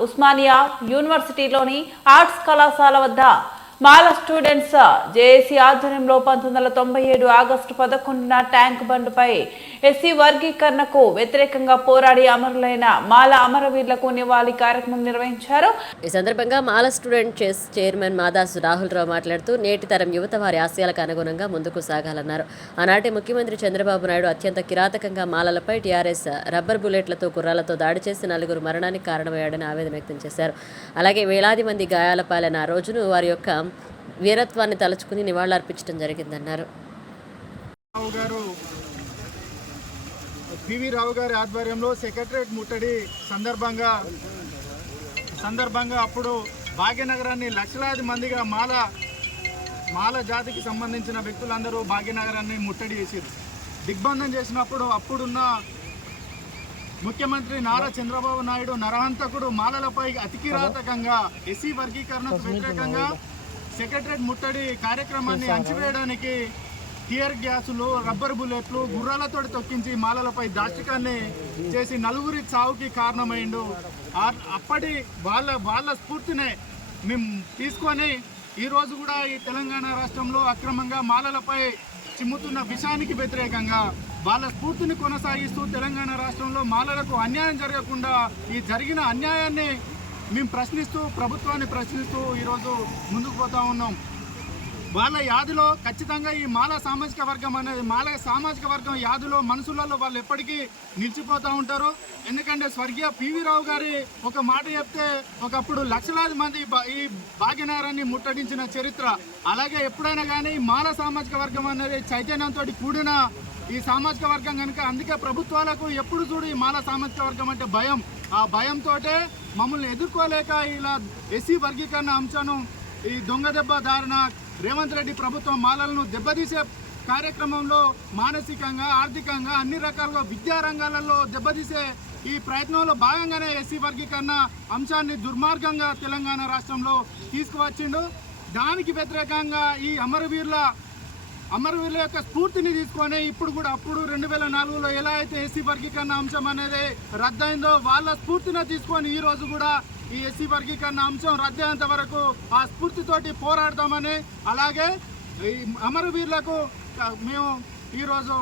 Osmania యూనివర్సిటీలోని arts కళాశాల వద్ద మాల students JAC ఆధ్వర్యంలో పంతొమ్మిది వందల తొంభై ఏడు ఆగస్టు పదకొండున ట్యాంక్ బండ్పై ఎస్సీ వర్గీకరణకు వ్యతిరేకంగా పోరాడి అమరులైన మాల అమరవీరులకు నివాళి కార్యక్రమం నిర్వహించారు. ఈ సందర్భంగా మాల స్టూడెంట్ చెస్ చైర్మన్ మాదాసు రాహుల్ రావు మాట్లాడుతూ నేటి తరం యువత వారి ఆశయాలకు అనుగుణంగా ముందుకు సాగాలన్నారు. ఆనాటి ముఖ్యమంత్రి చంద్రబాబు నాయుడు అత్యంత కిరాతకంగా మాలలపై టీఆర్ఎస్ రబ్బర్ బుల్లెట్లతో కుర్రాలతో దాడి చేసి నలుగురు మరణానికి కారణమయ్యాడని ఆవేదన వ్యక్తం చేశారు. అలాగే వేలాది మంది గాయాల పాలైన ఆ రోజును వారి యొక్క వీరత్వాన్ని తలుచుకుని నివాళులర్పించడం జరిగిందన్నారు. గారు పివి రావు గారి ఆధ్వర్యంలో సెక్రటరేట్ ముట్టడి సందర్భంగా సందర్భంగా అప్పుడు భాగ్యనగరాన్ని లక్షలాది మందిగా మాల మాల జాతికి సంబంధించిన వ్యక్తులందరూ భాగ్యనగరాన్ని ముట్టడి చేశారు. దిగ్బంధం చేసినప్పుడు అప్పుడున్న ముఖ్యమంత్రి నారా చంద్రబాబు నాయుడు నరహంతకుడు మాలలపై అతికిరాతకంగా ఎస్సీ వర్గీకరణకు వ్యతిరేకంగా సెక్రటరేట్ ముట్టడి కార్యక్రమాన్ని అంచివేయడానికి టియర్ గ్యాసులు రబ్బర్ బుల్లెట్లు గుర్రాలతో తొక్కించి మాలలపై దాష్టికాన్ని చేసి నలుగురి చావుకి కారణమైండు. అప్పటి వాళ్ళ వాళ్ళ స్ఫూర్తినే మేము తీసుకొని ఈరోజు కూడా ఈ తెలంగాణ రాష్ట్రంలో అక్రమంగా మాలలపై చిమ్ముతున్న విషానికి వ్యతిరేకంగా వాళ్ళ స్ఫూర్తిని కొనసాగిస్తూ తెలంగాణ రాష్ట్రంలో మాలలకు అన్యాయం జరగకుండా ఈ జరిగిన అన్యాయాన్ని మేము ప్రశ్నిస్తూ ప్రభుత్వాన్ని ప్రశ్నిస్తూ ఈరోజు ముందుకు పోతా ఉన్నాం. వాళ్ళ యాదిలో ఖచ్చితంగా ఈ మాల సామాజిక వర్గం అనేది మాల సామాజిక వర్గం యాదిలో మనసులలో వాళ్ళు ఎప్పటికీ నిలిచిపోతూ ఉంటారు. ఎందుకంటే స్వర్గీయ పివి రావు గారి ఒక మాట చెప్తే ఒకప్పుడు లక్షలాది మంది బా- ఈ భాగ్యనగరాన్ని ముట్టడించిన చరిత్ర. అలాగే ఎప్పుడైనా కానీ మాల సామాజిక వర్గం అనేది చైతన్యంతో కూడిన ఈ సామాజిక వర్గం కనుక అందుకే ప్రభుత్వాలకు ఎప్పుడు చూడు ఈ మాల సామాజిక వర్గం అంటే భయం. ఆ భయంతో మమ్మల్ని ఎదుర్కోలేక ఇలా ఎస్సీ వర్గీకరణ అంశాన్ని ఈ దొంగ దెబ్బ దారిన రేవంత్ రెడ్డి ప్రభుత్వం మాలలను దెబ్బతీసే కార్యక్రమంలో మానసికంగా ఆర్థికంగా అన్ని రకాలుగా విద్యా రంగాలలో దెబ్బతీసే ఈ ప్రయత్నంలో భాగంగానే ఎస్సీ వర్గీకరణ అంశాన్ని దుర్మార్గంగా తెలంగాణ రాష్ట్రంలో తీసుకువచ్చిండు. దానికి వ్యతిరేకంగా ఈ అమరవీరుల అమరవీరుల యొక్క స్ఫూర్తిని తీసుకొని ఇప్పుడు కూడా అప్పుడు రెండు వేల నాలుగులో ఎలా అయితే ఎస్సీ వర్గీకరణ అంశం అనేది రద్దయిందో వాళ్ళ స్ఫూర్తిని తీసుకొని ఈ రోజు కూడా ఈ ఎస్సీ వర్గీకరణ అంశం రద్దయ్యేంత వరకు ఆ స్ఫూర్తితోటి పోరాడతామని అలాగే ఈ అమరవీరులకు మేము ఈరోజు